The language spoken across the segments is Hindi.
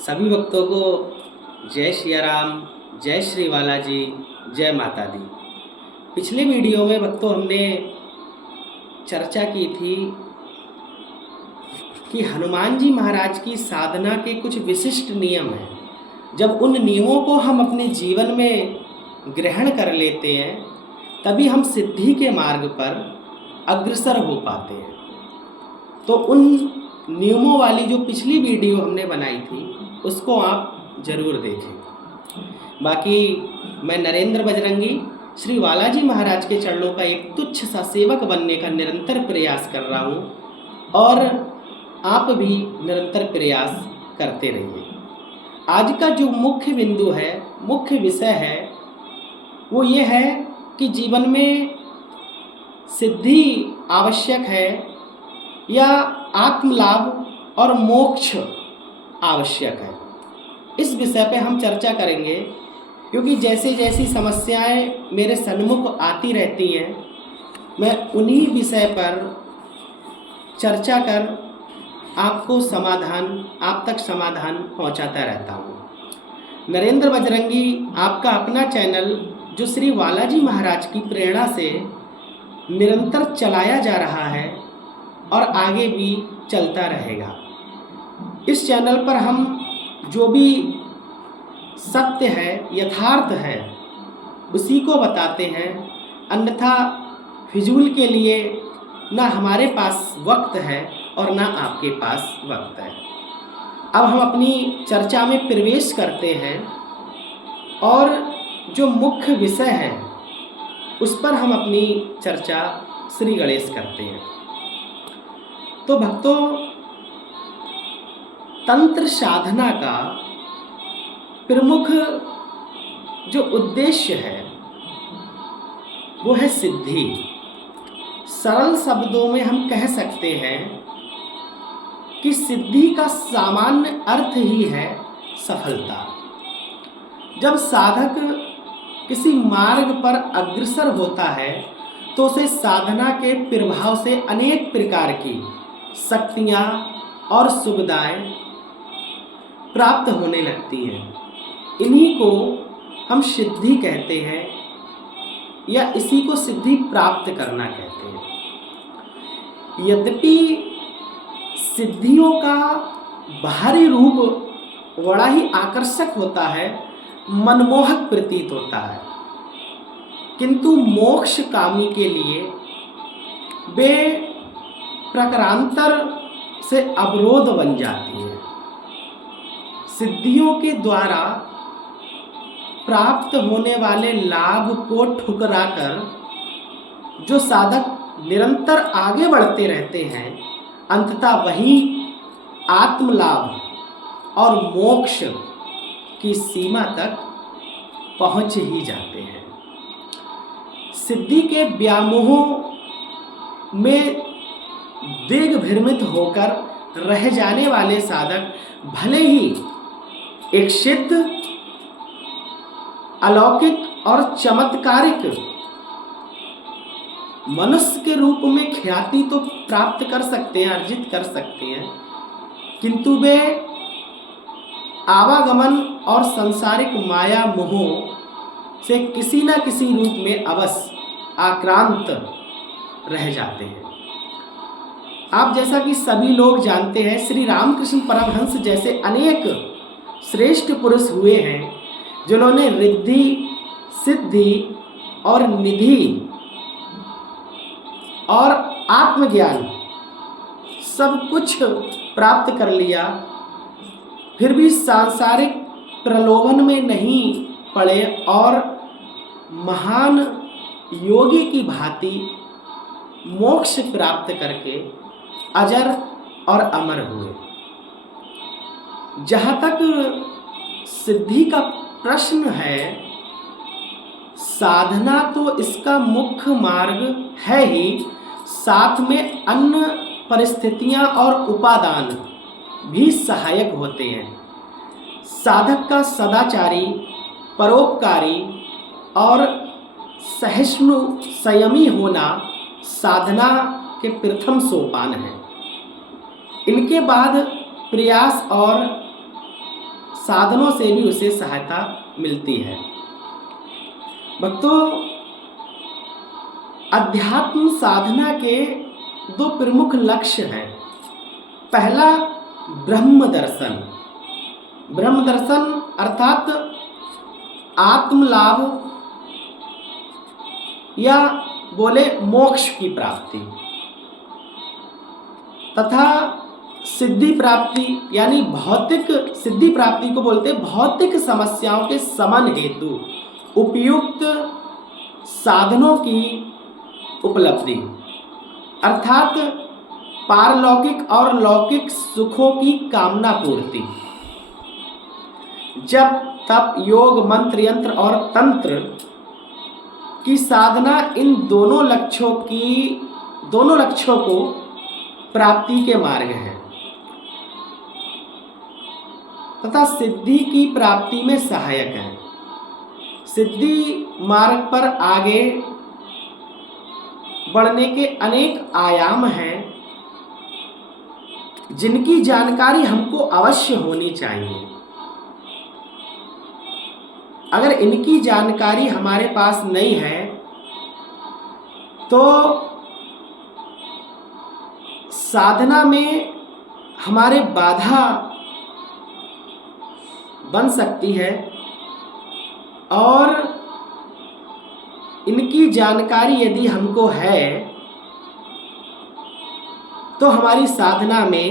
सभी भक्तों को जय सिया राम, जय श्री बालाजी, जय माता दी। पिछले वीडियो में भक्तों हमने चर्चा की थी कि हनुमान जी महाराज की साधना के कुछ विशिष्ट नियम हैं। जब उन नियमों को हम अपने जीवन में ग्रहण कर लेते हैं तभी हम सिद्धि के मार्ग पर अग्रसर हो पाते हैं। तो उन नियमों वाली जो पिछली वीडियो हमने बनाई थी उसको आप ज़रूर देखें। बाकी मैं नरेंद्र बजरंगी श्री बालाजी महाराज के चरणों का एक तुच्छ सा सेवक बनने का निरंतर प्रयास कर रहा हूँ और आप भी निरंतर प्रयास करते रहिए। आज का जो मुख्य बिंदु है, मुख्य विषय है, वो ये है कि जीवन में सिद्धि आवश्यक है या आत्मलाभ और मोक्ष आवश्यक है। इस विषय पे हम चर्चा करेंगे क्योंकि जैसे जैसी समस्याएं मेरे सन्मुख आती रहती हैं मैं उन्हीं विषय पर चर्चा कर आपको आप तक समाधान पहुंचाता रहता हूं। नरेंद्र बजरंगी आपका अपना चैनल जो श्री बालाजी महाराज की प्रेरणा से निरंतर चलाया जा रहा है और आगे भी चलता रहेगा। इस चैनल पर हम जो भी सत्य है, यथार्थ है, उसी को बताते हैं। अन्यथा फिजूल के लिए ना हमारे पास वक्त है और ना आपके पास वक्त है। अब हम अपनी चर्चा में प्रवेश करते हैं और जो मुख्य विषय है उस पर हम अपनी चर्चा श्री गणेश करते हैं। तो भक्तों, तंत्र साधना का प्रमुख जो उद्देश्य है वो है सिद्धि। सरल शब्दों में हम कह सकते हैं कि सिद्धि का सामान्य अर्थ ही है सफलता। जब साधक किसी मार्ग पर अग्रसर होता है तो उसे साधना के प्रभाव से अनेक प्रकार की शक्तियाँ और सुविधाएं प्राप्त होने लगती हैं। इन्हीं को हम सिद्धि कहते हैं या इसी को सिद्धि प्राप्त करना कहते हैं। यद्यपि सिद्धियों का बाहरी रूप बड़ा ही आकर्षक होता है, मनमोहक प्रतीत होता है, किंतु मोक्ष कामी के लिए वे प्रकारांतर से अवरोध बन जाती है। सिद्धियों के द्वारा प्राप्त होने वाले लाभ को ठुकराकर जो साधक निरंतर आगे बढ़ते रहते हैं, अंततः वही आत्मलाभ और मोक्ष की सीमा तक पहुंच ही जाते हैं। सिद्धि के व्यामोहों में दिग् भ्रमित होकर रह जाने वाले साधक भले ही एक सिद्ध, अलौकिक और चमत्कारिक मनुष्य के रूप में ख्याति तो प्राप्त कर सकते हैं, अर्जित कर सकते हैं, किंतु वे आवागमन और सांसारिक माया मोहों से किसी न किसी रूप में अवश्य आक्रांत रह जाते हैं। आप जैसा कि सभी लोग जानते हैं, श्री रामकृष्ण परमहंस जैसे अनेक श्रेष्ठ पुरुष हुए हैं जिन्होंने रिद्धि, सिद्धि और निधि और आत्मज्ञान सब कुछ प्राप्त कर लिया, फिर भी सांसारिक प्रलोभन में नहीं पड़े और महान योगी की भांति मोक्ष प्राप्त करके अजर और अमर हुए। जहाँ तक सिद्धि का प्रश्न है, साधना तो इसका मुख्य मार्ग है ही, साथ में अन्य परिस्थितियां और उपादान भी सहायक होते हैं। साधक का सदाचारी, परोपकारी और सहिष्णु संयमी होना साधना के प्रथम सोपान है। इनके बाद प्रयास और साधनों से भी उसे सहायता मिलती है। भक्तों, अध्यात्म साधना के दो प्रमुख लक्ष्य हैं। पहला, ब्रह्म दर्शन। ब्रह्म दर्शन अर्थात आत्म लाभ या बोले मोक्ष की प्राप्ति, तथा सिद्धि प्राप्ति यानी भौतिक सिद्धि प्राप्ति को बोलते भौतिक समस्याओं के समन हेतु उपयुक्त साधनों की उपलब्धि, अर्थात पारलौकिक और लौकिक सुखों की कामना पूर्ति। जब तप, योग, मंत्र, यंत्र और तंत्र की साधना इन दोनों लक्ष्यों को प्राप्ति के मार्ग हैं तथा सिद्धि की प्राप्ति में सहायक है। सिद्धि मार्ग पर आगे बढ़ने के अनेक आयाम हैं जिनकी जानकारी हमको अवश्य होनी चाहिए। अगर इनकी जानकारी हमारे पास नहीं है तो साधना में हमारे बाधा बन सकती है, और इनकी जानकारी यदि हमको है तो हमारी साधना में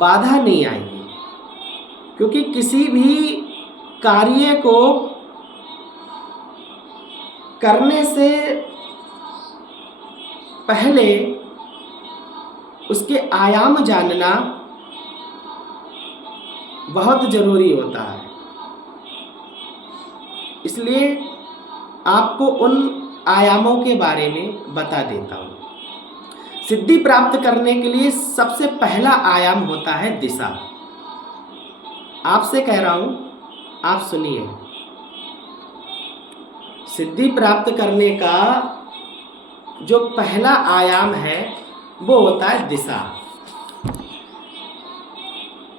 बाधा नहीं आएगी। क्योंकि किसी भी कार्य को करने से पहले उसके आयाम जानना बहुत जरूरी होता है। इसलिए आपको उन आयामों के बारे में बता देता हूँ। सिद्धि प्राप्त करने के लिए सबसे पहला आयाम होता है दिशा। आपसे कह रहा हूँ, आप सुनिए। सिद्धि प्राप्त करने का जो पहला आयाम है वो होता है दिशा।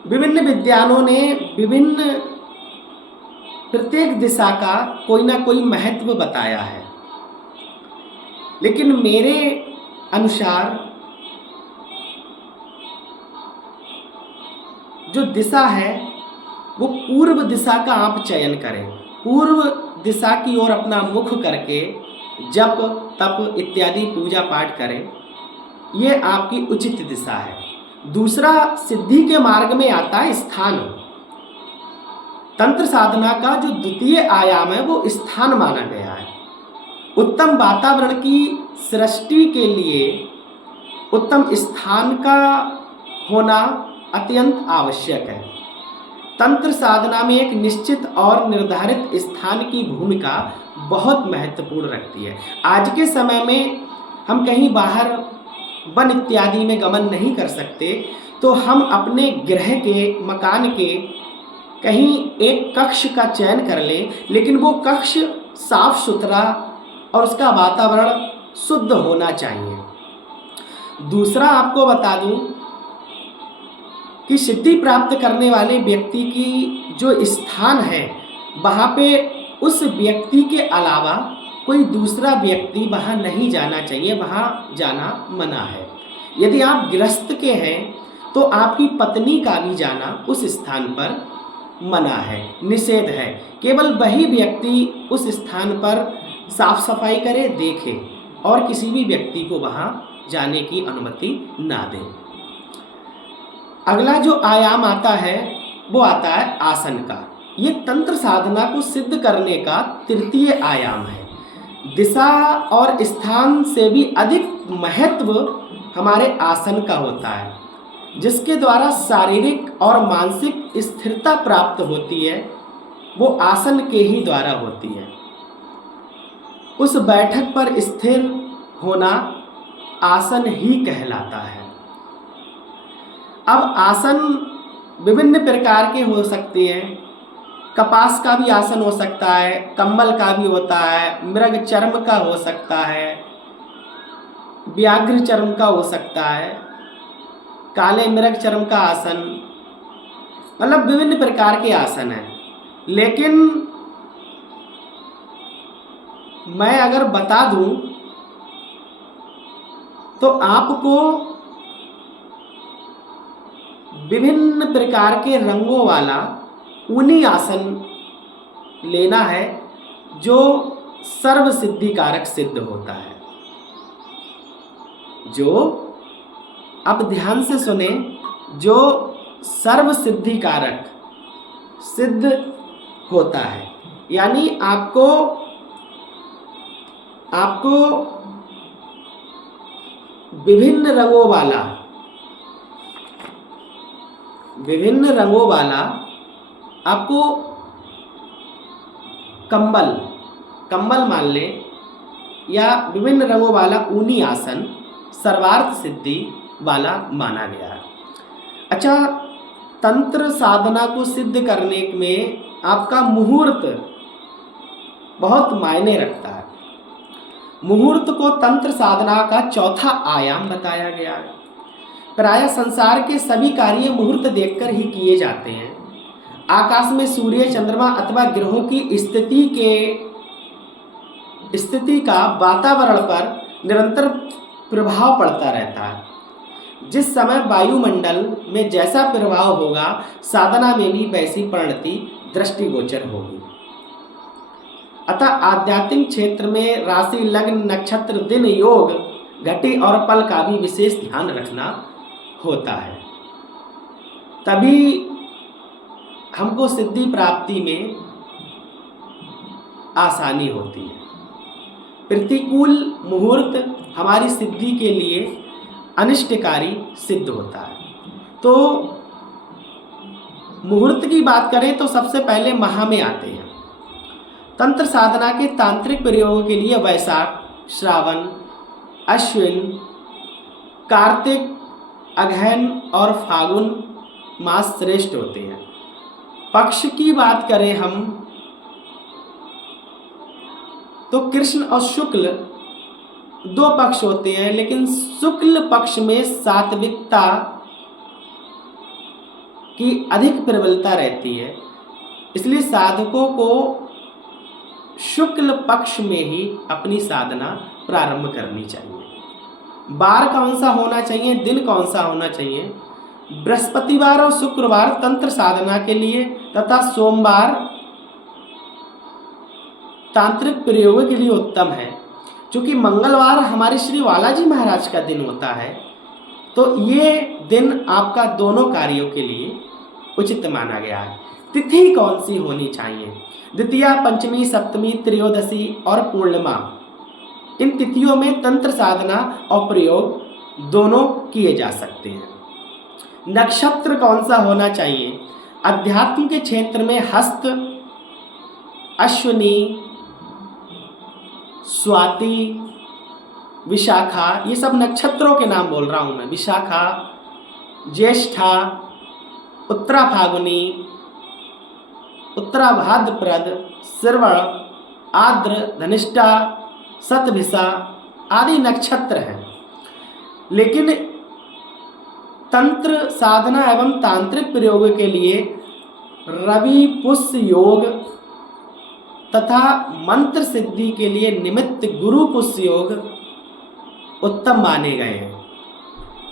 विभिन्न विद्वानों ने प्रत्येक दिशा का कोई ना कोई महत्व बताया है, लेकिन मेरे अनुसार जो दिशा है वो पूर्व दिशा का आप चयन करें। पूर्व दिशा की ओर अपना मुख करके जप, तप इत्यादि पूजा पाठ करें, ये आपकी उचित दिशा है। दूसरा, सिद्धि के मार्ग में आता है स्थान। तंत्र साधना का जो द्वितीय आयाम है वो स्थान माना गया है। उत्तम वातावरण की सृष्टि के लिए उत्तम स्थान का होना अत्यंत आवश्यक है। तंत्र साधना में एक निश्चित और निर्धारित स्थान की भूमिका बहुत महत्वपूर्ण रखती है। आज के समय में हम कहीं बाहर वन इत्यादि में गमन नहीं कर सकते, तो हम अपने गृह के, मकान के कहीं एक कक्ष का चयन कर लें, लेकिन वो कक्ष साफ सुथरा और उसका वातावरण शुद्ध होना चाहिए। दूसरा, आपको बता दूं कि सिद्धि प्राप्त करने वाले व्यक्ति की जो स्थान है वहाँ पे उस व्यक्ति के अलावा कोई दूसरा व्यक्ति वहाँ नहीं जाना चाहिए, वहाँ जाना मना है। यदि आप गृहस्थ के हैं तो आपकी पत्नी का भी जाना उस स्थान पर मना है, निषेध है। केवल वही व्यक्ति उस स्थान पर साफ सफाई करे, देखे, और किसी भी व्यक्ति को वहाँ जाने की अनुमति ना दें। अगला जो आयाम आता है वो आता है आसन का। ये तंत्र साधना को सिद्ध करने का तृतीय आयाम है। दिशा और स्थान से भी अधिक महत्व हमारे आसन का होता है, जिसके द्वारा शारीरिक और मानसिक स्थिरता प्राप्त होती है, वो आसन के ही द्वारा होती है। उस बैठक पर स्थिर होना आसन ही कहलाता है। अब आसन विभिन्न प्रकार के हो सकते हैं। कपास का भी आसन हो सकता है, कम्बल का भी होता है, मृग चर्म का हो सकता है, व्याघ्र चर्म का हो सकता है, काले मृग चर्म का आसन, मतलब विभिन्न प्रकार के आसन हैं। लेकिन मैं अगर बता दूं तो आपको विभिन्न प्रकार के रंगों वाला ऊनी आसन लेना है जो सर्व सिद्धिकारक सिद्ध होता है। जो, अब ध्यान से सुने, जो सर्व सिद्धिकारक सिद्ध होता है, यानी आपको विभिन्न रंगों वाला आपको कंबल मान लें, या विभिन्न रंगों वाला ऊनी आसन सर्वार्थ सिद्धि वाला माना गया है। अच्छा, तंत्र साधना को सिद्ध करने में आपका मुहूर्त बहुत मायने रखता है। मुहूर्त को तंत्र साधना का चौथा आयाम बताया गया है। प्रायः संसार के सभी कार्य मुहूर्त देखकर ही किए जाते हैं। आकाश में सूर्य, चंद्रमा अथवा ग्रहों की स्थिति का वातावरण पर निरंतर प्रभाव पड़ता रहता है। जिस समय वायुमंडल में जैसा प्रभाव होगा, साधना में भी वैसी परिणति दृष्टिगोचर होगी। अतः आध्यात्मिक क्षेत्र में राशि, लग्न, नक्षत्र, दिन, योग, घटी और पल का भी विशेष ध्यान रखना होता है। तभी हमको सिद्धि प्राप्ति में आसानी होती है। प्रतिकूल मुहूर्त हमारी सिद्धि के लिए अनिष्टकारी सिद्ध होता है। तो मुहूर्त की बात करें तो सबसे पहले माह में आते हैं। तंत्र साधना के तांत्रिक प्रयोगों के लिए वैशाख, श्रावण, अश्विन, कार्तिक, अगहन और फागुन मास श्रेष्ठ होते हैं। पक्ष की बात करें हम तो कृष्ण और शुक्ल दो पक्ष होते हैं, लेकिन शुक्ल पक्ष में सात्विकता की अधिक प्रबलता रहती है, इसलिए साधकों को शुक्ल पक्ष में ही अपनी साधना प्रारंभ करनी चाहिए। बार कौन सा होना चाहिए, दिन कौन सा होना चाहिए? बृहस्पतिवार और शुक्रवार तंत्र साधना के लिए तथा सोमवार तांत्रिक प्रयोगों के लिए उत्तम है। क्योंकि मंगलवार हमारे श्री बालाजी महाराज का दिन होता है, तो ये दिन आपका दोनों कार्यों के लिए उचित माना गया है। तिथि कौन सी होनी चाहिए? द्वितीया, पंचमी, सप्तमी, त्रयोदशी और पूर्णिमा, इन तिथियों में तंत्र साधना और प्रयोग दोनों किए जा सकते हैं। नक्षत्र कौन सा होना चाहिए? अध्यात्म के क्षेत्र में हस्त, अश्विनी, स्वाति, विशाखा, ये सब नक्षत्रों के नाम बोल रहा हूँ मैं। विशाखा, ज्येष्ठा, उत्तरा फागुनी, उत्तरा भाद्रपद, श्रवण, आद्र, धनिष्ठा, शतभिषा आदि नक्षत्र हैं। लेकिन तंत्र साधना एवं तांत्रिक प्रयोगों के लिए रवि पुष्य योग तथा मंत्र सिद्धि के लिए निमित्त गुरु पुष्य योग उत्तम माने गए हैं।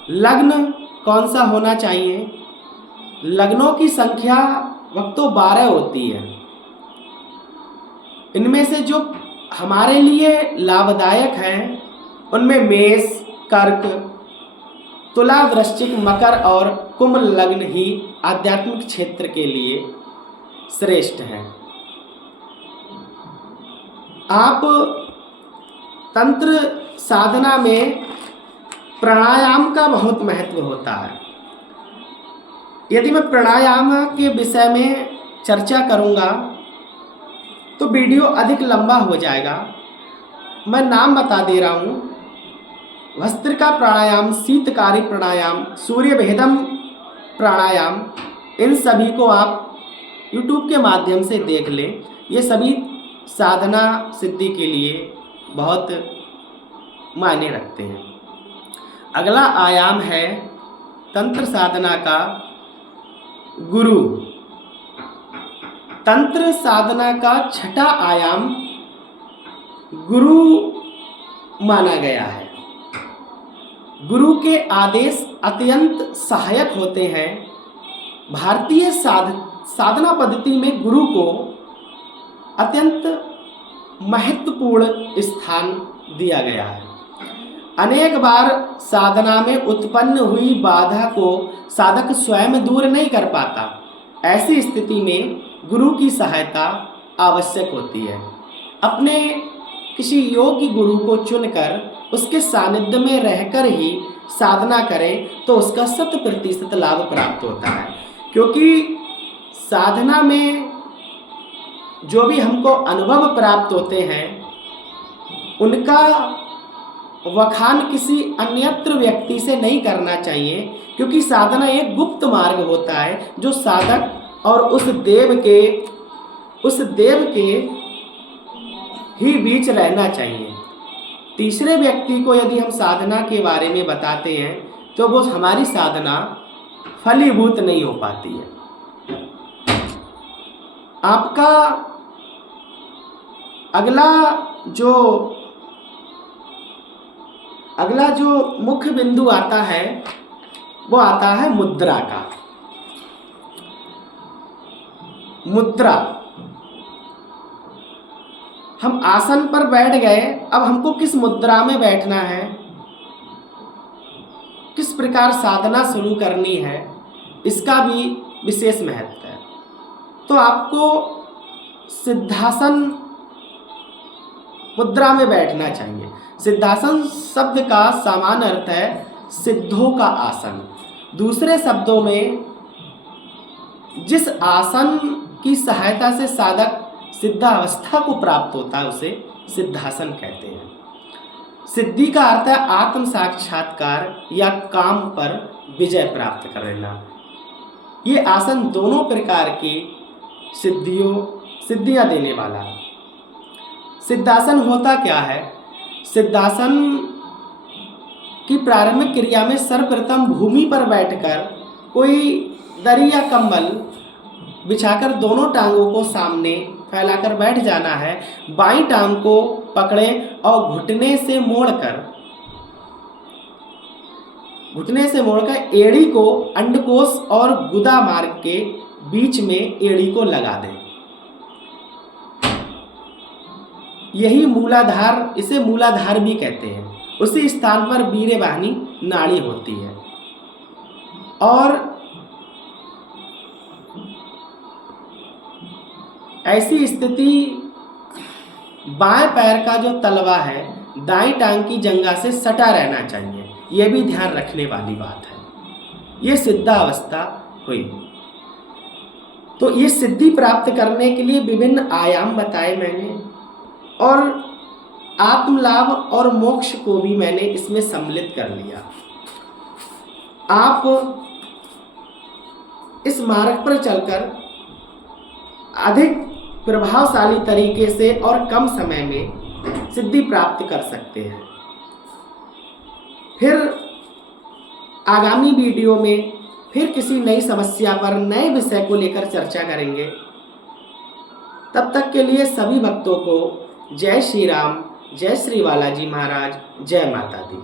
लग्न कौन सा होना चाहिए? लग्नों की संख्या वक्तों 12 होती है। इनमें से जो हमारे लिए लाभदायक हैं उनमें मेष, कर्क, तुला, वृश्चिक, मकर और कुंभ लग्न ही आध्यात्मिक क्षेत्र के लिए श्रेष्ठ हैं। आप तंत्र साधना में प्राणायाम का बहुत महत्व होता है। यदि मैं प्राणायाम के विषय में चर्चा करूंगा तो वीडियो अधिक लंबा हो जाएगा। मैं नाम बता दे रहा हूँ: भस्त्रिका प्राणायाम, शीतकारी प्राणायाम, सूर्य भेदम प्राणायाम। इन सभी को आप YouTube के माध्यम से देख लें। ये सभी साधना सिद्धि के लिए बहुत मायने रखते हैं। अगला आयाम है तंत्र साधना का गुरु तंत्र साधना का छठा आयाम गुरु माना गया है। गुरु के आदेश अत्यंत सहायक होते हैं। भारतीय साधना पद्धति में गुरु को अत्यंत महत्वपूर्ण स्थान दिया गया है। अनेक बार साधना में उत्पन्न हुई बाधा को साधक स्वयं दूर नहीं कर पाता। ऐसी स्थिति में गुरु की सहायता आवश्यक होती है। अपने किसी योग्य गुरु को चुनकर उसके सानिध्य में रहकर ही साधना करें तो उसका 100% लाभ प्राप्त होता है। क्योंकि साधना में जो भी हमको अनुभव प्राप्त होते हैं उनका वखान किसी अन्यत्र व्यक्ति से नहीं करना चाहिए। क्योंकि साधना एक गुप्त मार्ग होता है जो साधक और उस देव के ही बीच रहना चाहिए। तीसरे व्यक्ति को यदि हम साधना के बारे में बताते हैं तो वो हमारी साधना फलीभूत नहीं हो पाती है। आपका अगला जो मुख्य बिंदु आता है वो आता है मुद्रा का। मुद्रा, हम आसन पर बैठ गए, अब हमको किस मुद्रा में बैठना है, किस प्रकार साधना शुरू करनी है, इसका भी विशेष महत्व है। तो आपको सिद्धासन मुद्रा में बैठना चाहिए। सिद्धासन शब्द का सामान्य अर्थ है सिद्धों का आसन। दूसरे शब्दों में जिस आसन की सहायता से साधक सिद्धावस्था को प्राप्त होता है उसे सिद्धासन कहते हैं। सिद्धि का अर्थ है आत्म साक्षात्कार या काम पर विजय प्राप्त कर लेना। ये आसन दोनों प्रकार की सिद्धियां देने वाला है। सिद्धासन होता क्या है? सिद्धासन की प्रारंभिक क्रिया में सर्वप्रथम भूमि पर बैठकर कोई दरी या कंबल बिछाकर दोनों टांगों को सामने फैलाकर बैठ जाना है। बाईं टांग को पकड़ें और घुटने से मोड़कर एड़ी को अंडकोश और गुदा मार्ग के बीच में एड़ी को लगा दें। यही मूलाधार, इसे मूलाधार भी कहते हैं। उसी स्थान पर वीर्यवाहिनी नाड़ी होती है और ऐसी स्थिति बाएं पैर का जो तलवा है दाईं टांग की जंघा से सटा रहना चाहिए। यह भी ध्यान रखने वाली बात है। ये सिद्धावस्था हुई। तो ये सिद्धि प्राप्त करने के लिए विभिन्न आयाम बताए मैंने और आत्मलाभ और मोक्ष को भी मैंने इसमें सम्मिलित कर लिया। आप इस मार्ग पर चलकर अधिक प्रभावशाली तरीके से और कम समय में सिद्धि प्राप्त कर सकते हैं। फिर आगामी वीडियो में फिर किसी नई समस्या पर नए विषय को लेकर चर्चा करेंगे। तब तक के लिए सभी भक्तों को जय श्री राम, जय श्री बालाजी महाराज, जय माता दी।